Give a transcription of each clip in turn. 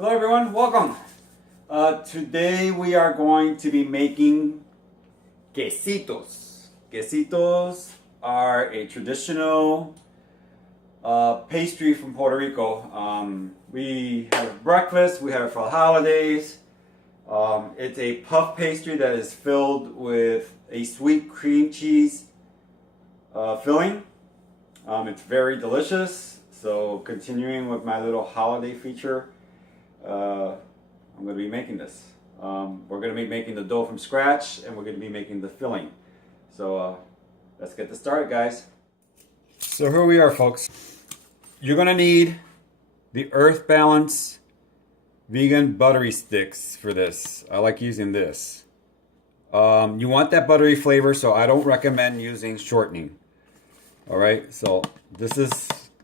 Hello everyone, welcome. Today we are going to be making quesitos. Quesitos are a traditional pastry from Puerto Rico. We have breakfast, we have it for the holidays. It's a puff pastry that is filled with a sweet cream cheese filling. It's very delicious. So continuing with my little holiday feature, I'm going to be making this. We're going to be making the dough from scratch, and we're going to be making the filling. So let's get this started, guys. So here we are, folks. You're going to need the Earth Balance vegan buttery sticks for this. I like using this. You want that buttery flavor, so I don't recommend using shortening. All right, so this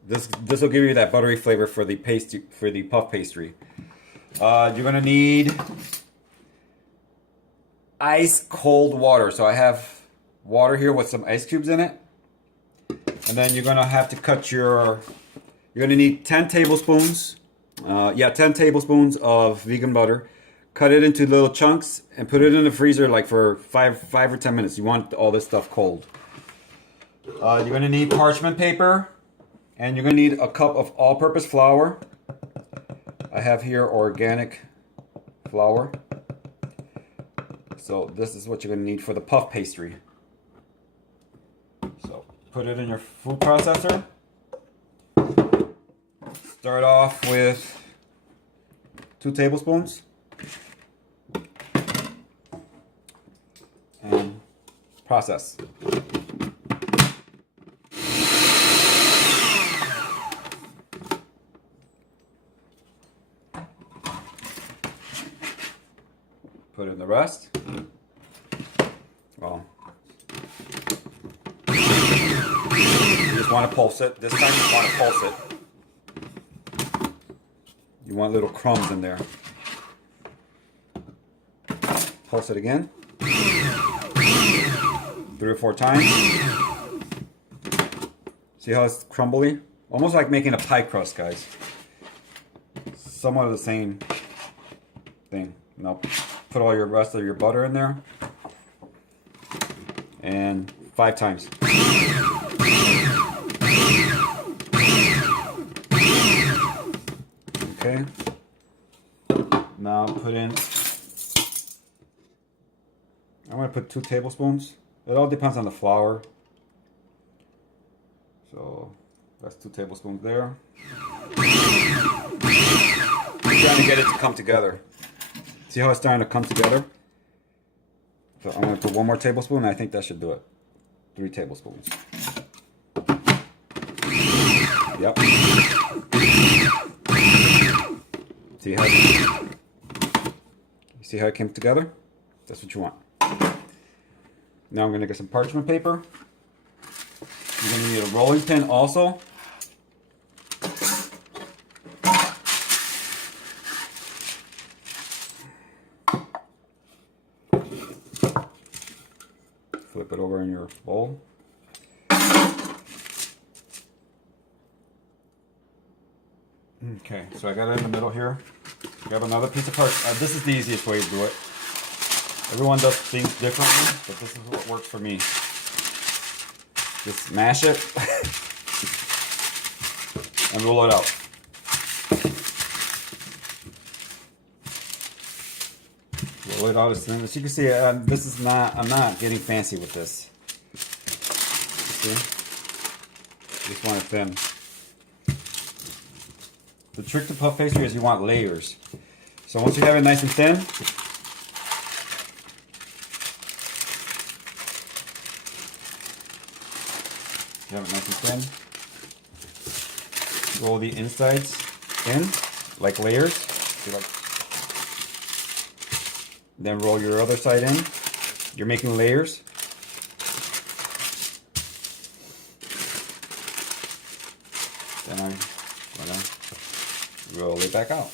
will give you that buttery flavor for the pastry, for the puff pastry. You're gonna need ice cold water. So I have water here with some ice cubes in it, and then you're gonna have to cut you're gonna need 10 tablespoons. 10 tablespoons of vegan butter. Cut it into little chunks and put it in the freezer like for 5 or 10 minutes. You want all this stuff cold. You're going to need parchment paper, and you're going to need a cup of all-purpose flour. I have here organic flour. So this is what you're going to need for the puff pastry. So put it in your food processor. Start off with 2 tablespoons. And process. Put in the rest. Well, you just want to pulse it. This time you want to pulse it. You want little crumbs in there. Pulse it again. 3 or 4 times. See how it's crumbly? Almost like making a pie crust, guys. Somewhat of the same thing. Now put all your rest of your butter in there. And 5 times. Okay. Now put in, I'm going to put 2 tablespoons. It all depends on the flour. So that's 2 tablespoons there. I'm trying to get it to come together. See how it's starting to come together? So I'm going to put 1 more tablespoon, and I think that should do it. 3 tablespoons. Yep. See how it came together? That's what you want. Now I'm going to get some parchment paper. You're going to need a rolling pin also. Flip it over in your bowl. Okay, so I got it in the middle here. Grab another piece of parchment. This is the easiest way to do it. Everyone does things differently, but this is what works for me. Just mash it and roll it out. Roll it out as thin as you can see. I'm not getting fancy with this. You see? Just want it thin. The trick to puff pastry is you want layers. So once you have it nice and thin, you have it nice and thin, roll the insides in like layers. Then roll your other side in. You're making layers. Then I'm gonna roll it back out.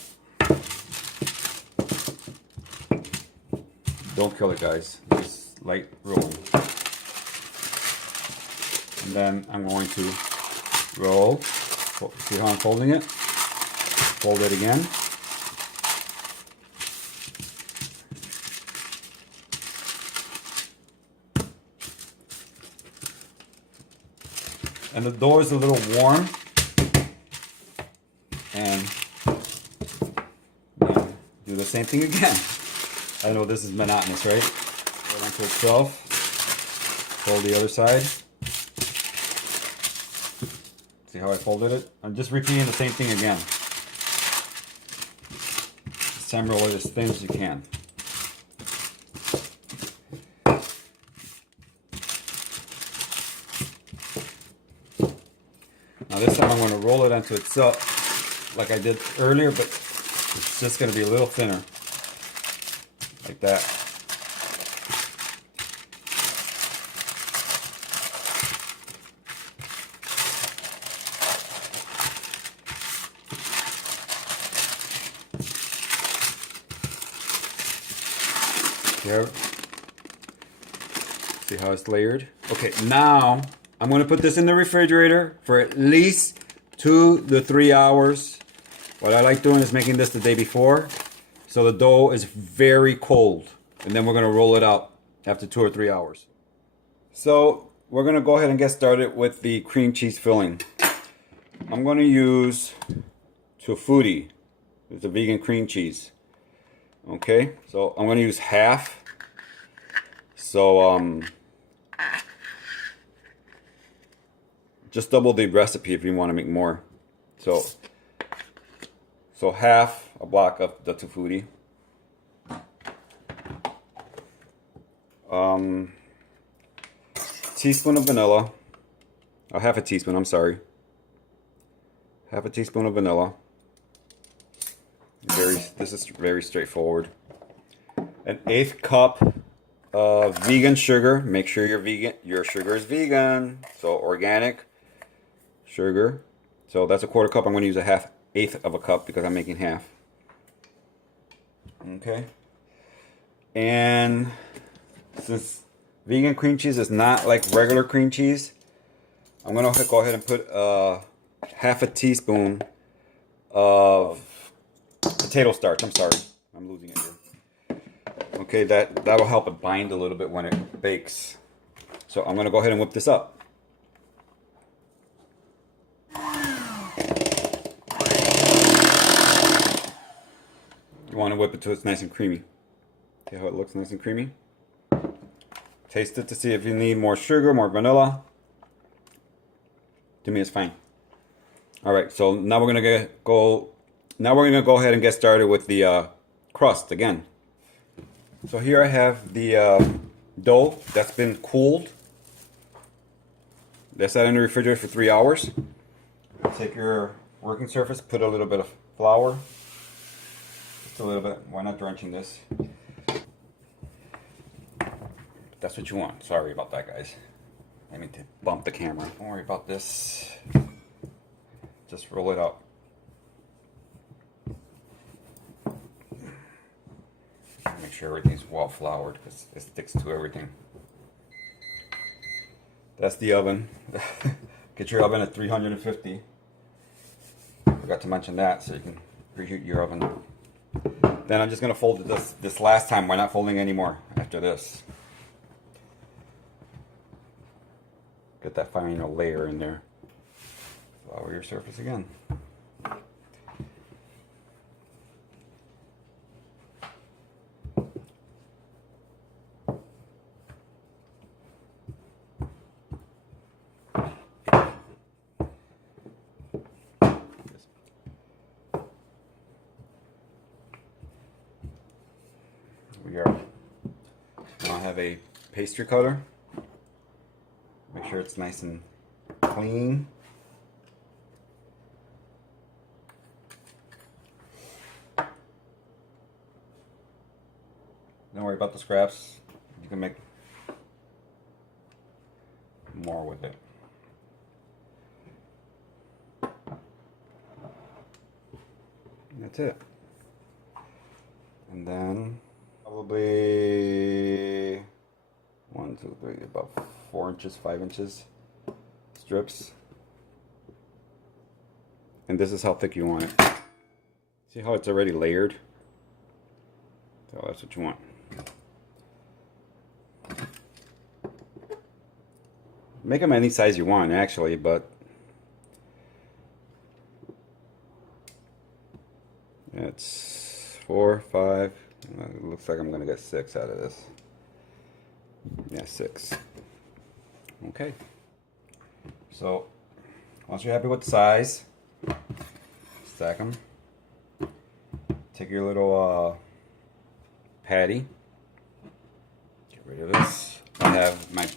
Don't kill it, guys. Just light rolling. And then I'm going to roll. See how I'm folding it? Fold it again. And the dough is a little warm. And do the same thing again. I know this is monotonous, right? Roll onto itself. Fold the other side. See how I folded it? I'm just repeating the same thing again. Same roll it as thin as you can. Now this time I'm going to roll it onto itself like I did earlier, but it's just going to be a little thinner. Like that. Here. See how it's layered? Okay, now I'm going to put this in the refrigerator for at least 2 to 3 hours. What I like doing is making this the day before, so the dough is very cold, and then we're going to roll it out after 2 or 3 hours. So we're going to go ahead and get started with the cream cheese filling. I'm going to use Tuffuti. It's a vegan cream cheese. Okay, so I'm going to use half. So just double the recipe if you want to make more. So half a block of the Tuffuti. Teaspoon of vanilla. Oh, half a teaspoon, I'm sorry. Half a teaspoon of vanilla. This is very straightforward. An 1/8 cup of vegan sugar. Make sure your sugar is vegan. So organic sugar. So that's a 1/4 cup. I'm going to use a 1/8 of a cup because I'm making half. Okay. And since vegan cream cheese is not like regular cream cheese, I'm going to go ahead and put half a teaspoon of potato starch. I'm sorry. I'm losing it here. Okay, that will help it bind a little bit when it bakes. So I'm going to go ahead and whip this up. You want to whip it till it's nice and creamy. See how it looks nice and creamy? Taste it to see if you need more sugar, more vanilla. To me, it's fine. All right, so now we're gonna go ahead and get started with the crust again. So here I have the dough that's been cooled. That's sat in the refrigerator for 3 hours. Take your working surface, put a little bit of flour. Just a little bit. Why not drenching this? That's what you want. Sorry about that, guys. I mean to bump the camera. Don't worry about this. Just roll it up. Make sure everything's well floured because it sticks to everything. That's the oven. Get your oven at 350. Forgot to mention that, so you can preheat your oven. Then I'm just going to fold this last time. We're not folding anymore after this. Get that final layer in there. Flour your surface again. Now I have a pastry cutter. Make sure it's nice and clean. Don't worry about the scraps. You can make more with it. And that's it. And then probably 1, 2, 3, about 4 inches, 5 inches strips. And this is how thick you want it. See how it's already layered? So that's what you want. Make them any size you want, actually, but it's 4, 5. It looks like I'm gonna get 6 out of this. Yeah, 6. Okay. So once you're happy with the size, stack them. Take your little patty. Get rid of this. I have my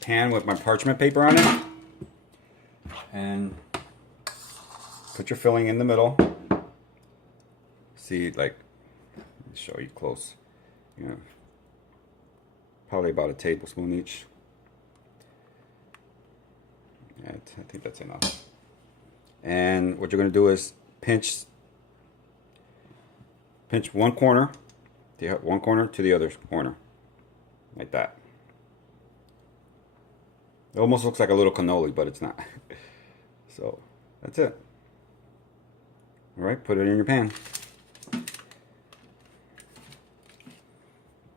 pan with my parchment paper on it, and put your filling in the middle. See, like, let me show you close. You know, probably about a tablespoon each. Yeah, I think that's enough. And what you're going to do is pinch one corner to the other corner, like that. It almost looks like a little cannoli, but it's not. So that's it. All right, put it in your pan. Let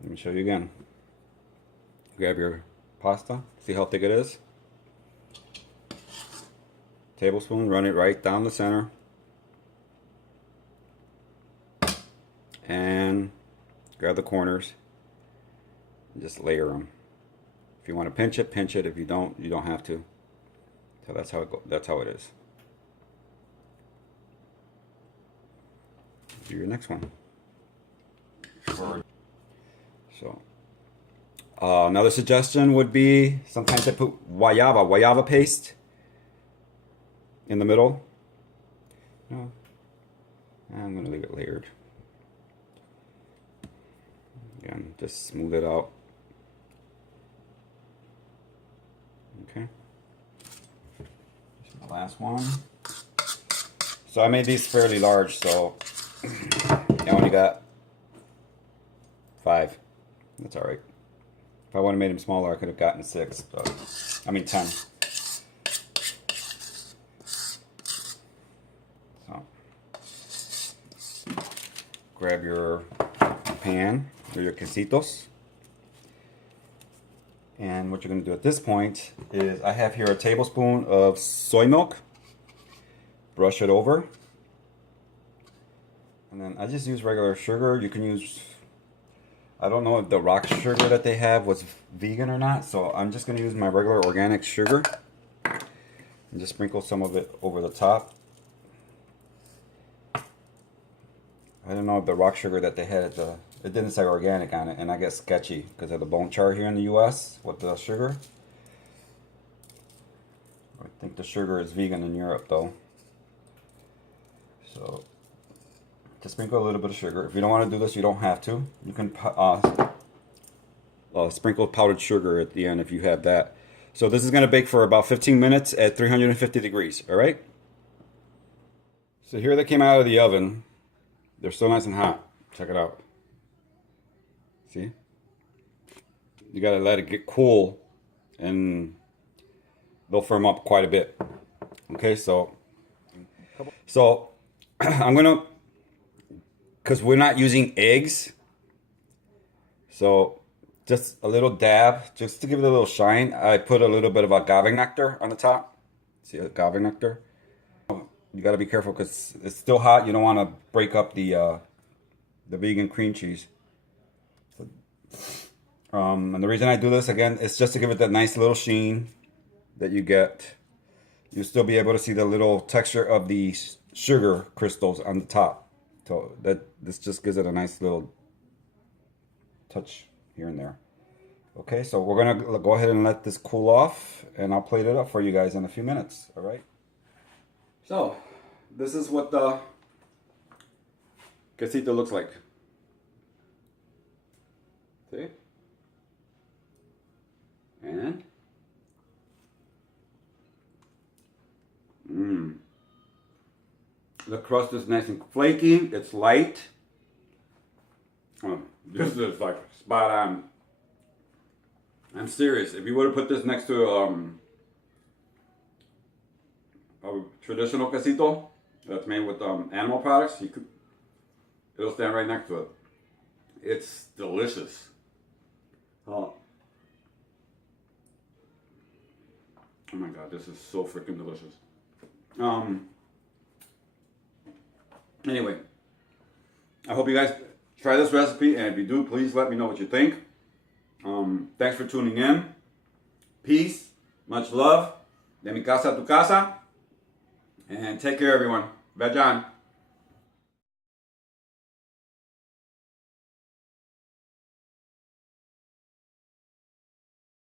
me show you again. Grab your pasta. See how thick it is? Tablespoon, run it right down the center. And grab the corners and just layer them. If you want to pinch it, pinch it. If you don't, you don't have to. So that's how it goes. That's how it is. Do your next one. So another suggestion would be sometimes I put guayaba paste in the middle. No, I'm going to leave it layered. Again, just smooth it out. Okay. Here's the last one. So I made these fairly large, so I only got 5. That's all right. If I would have made them smaller, I could have gotten 6, but I mean 10. So grab your pan or your quesitos, and what you're going to do at this point is I have here a tablespoon of soy milk. Brush it over, and then I just use regular sugar. You can use, I don't know if the rock sugar that they have was vegan or not, so I'm just going to use my regular organic sugar and just sprinkle some of it over the top. I don't know if the rock sugar that they had, it didn't say organic on it, and I get sketchy because of the bone char here in the US with the sugar. I think the sugar is vegan in Europe though. So just sprinkle a little bit of sugar. If you don't want to do this, you don't have to. You can sprinkle powdered sugar at the end if you have that. So this is going to bake for about 15 minutes at 350 degrees, all right? So here they came out of the oven. They're still nice and hot. Check it out. See? You got to let it get cool and they'll firm up quite a bit. Okay, so I'm going to, because we're not using eggs, so just a little dab, just to give it a little shine, I put a little bit of agave nectar on the top. See, agave nectar? You got to be careful because it's still hot. You don't want to break up the vegan cream cheese. And the reason I do this, again, is just to give it that nice little sheen that you get. You'll still be able to see the little texture of the sugar crystals on the top. So this just gives it a nice little touch here and there. Okay, so we're gonna go ahead and let this cool off, and I'll plate it up for you guys in a few minutes. All right. So this is what the quesito looks like. See? And the crust is nice and flaky. It's light. This is like spot on. I'm serious. If you would have put this next to a traditional quesito that's made with animal products, it'll stand right next to it. It's delicious. Oh. Oh my god, this is so freaking delicious. Anyway, I hope you guys try this recipe, and if you do, please let me know what you think. Thanks for tuning in. Peace, much love. De mi casa a tu casa. And take care, everyone. Vajan.